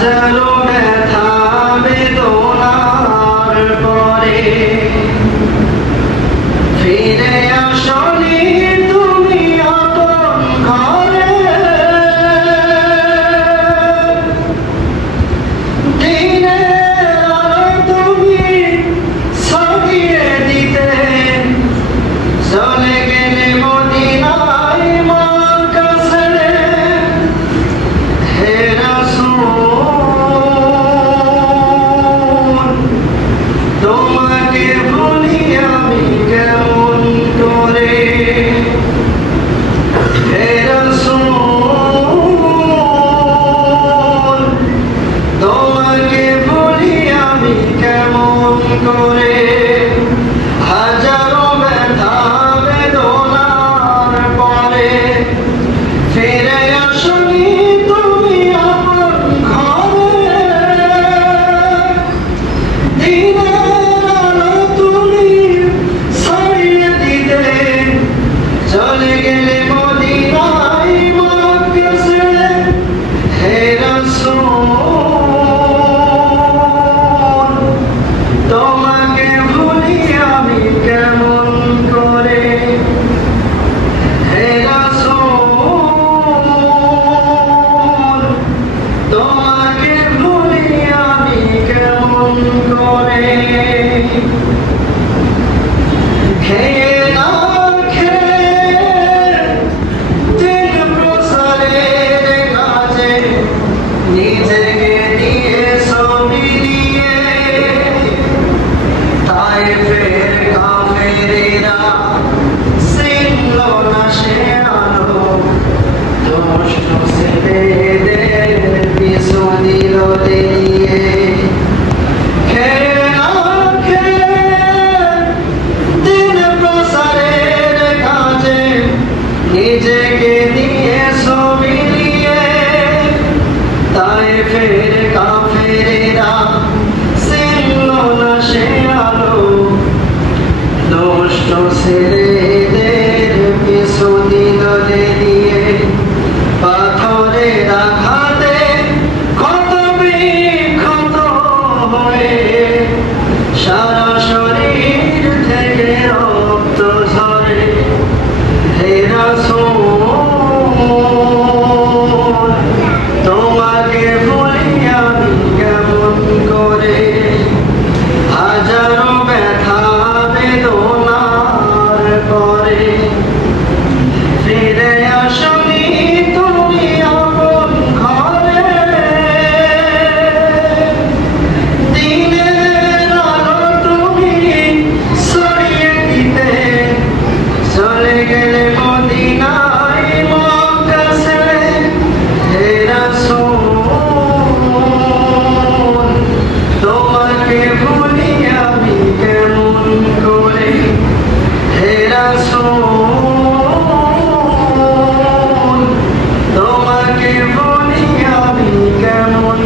হাজারো ব্যথা বেদনার পরে ফিরে আসনি। করে take it. জীবনী আমি কেমন